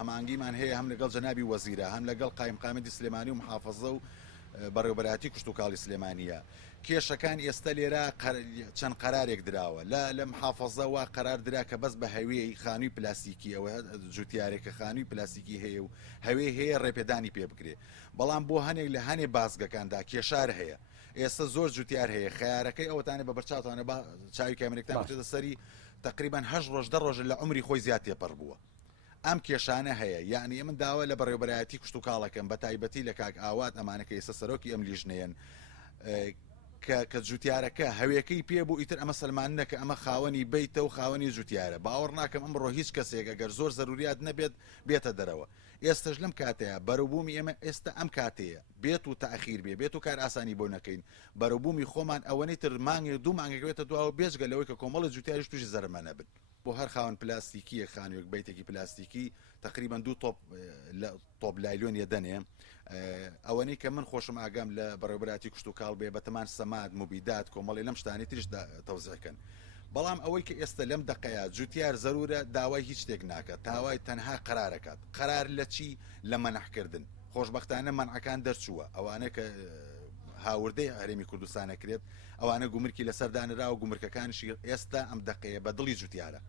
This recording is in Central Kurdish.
هەمانگیمان هەیە هەم لەگەڵ جەنابی وەزیرە هەم لەگەڵ قایم قامەتی سلێمانی و محافظە و بەڕێوەبەراتی کوشت و کاڵی سلێمانیە کێشەکان ئێستا لێرە چەند قەرارێک دراوە لە محافظەوە قەرار درا کە بەس بە هەوێی خانووی پلاستیکی ئەوە جوتیارێکە خانووی پلاستیکی هەیە و هەوێ هەیە ڕێپێدانی پێ بکرێ بەڵام بۆ هەنێک لە هەنێ بازگەکاندا کێشار هەیە ئێستا زۆر جوتیار هەیە خیارەکەی ئەوەتانێ بە بەرچاوتانە چاوی کامێرێکتان بچێتە سەری تقریبان 8 ڕۆژ 10 ڕۆژ لە عمری خۆی زیاد تێپەڕ بووە ئەم کێشانە هەیە یعنی من داوا لە بەڕێوەبەرایەتی کوشت و کاڵەکەم بە تایبەتی لە کاک ئاوات ئەمانەکە ئێستا سەرۆکی ئەم لیژنەیەن کە جوتیارەکە هەوێکەی پێ بوو ئیتر ئەمە سلمانە کە ئەمە خاوەنی بیتە و خاوەنی جوتیارە باوەڕ ناکەم ئەمڕۆ هیچ کەسێک ئەگەر زۆر زەروریات نەبێت بێتە دەرەوە ئێستش لەم کاتەیە بەروبوومی ئێمە ئێستا ئەم کاتەیە بێت و تاخیر بێت و کار ئاسانی بۆ نەکەین بەروبوومی خۆمان ئەوەی تر مانگی دوو مانگەوێتە دووە بێژگە لەوەی کە کۆمەڵی جوتیاریش توش زەرمە نەبن بۆ هەر خاوەن پلاستیکیە خانوێک بیتێکی پلاستیکی تقریبا 2 تۆپ لایلۆنیە دەنێ ئەوەنەی کە من خۆشم ئاگام لە بەڕێوەبەراتی کوشت و کاڵ بێ بەتەمان سەماد مبیدات کۆمەڵی لەم شتانی تریش تەوزیعکەن بەڵام ئەوەی کە ئێستا لەم دقەیە جوتیار زەرورە داوای هیچ شتێک ناکات تاوای تەنها قەرارەکات قەرار لە چی لە مەنعکردن خۆشبەختانە مەنعەکان دەرچووە ئەوانە کە هاوردەی هەرێمی کوردستانە کرێت ئەوانە گومرکی لەسەردانرا و گومرکەکانشی ئێستا ئەم دقەیە بە دڵی جوتیارە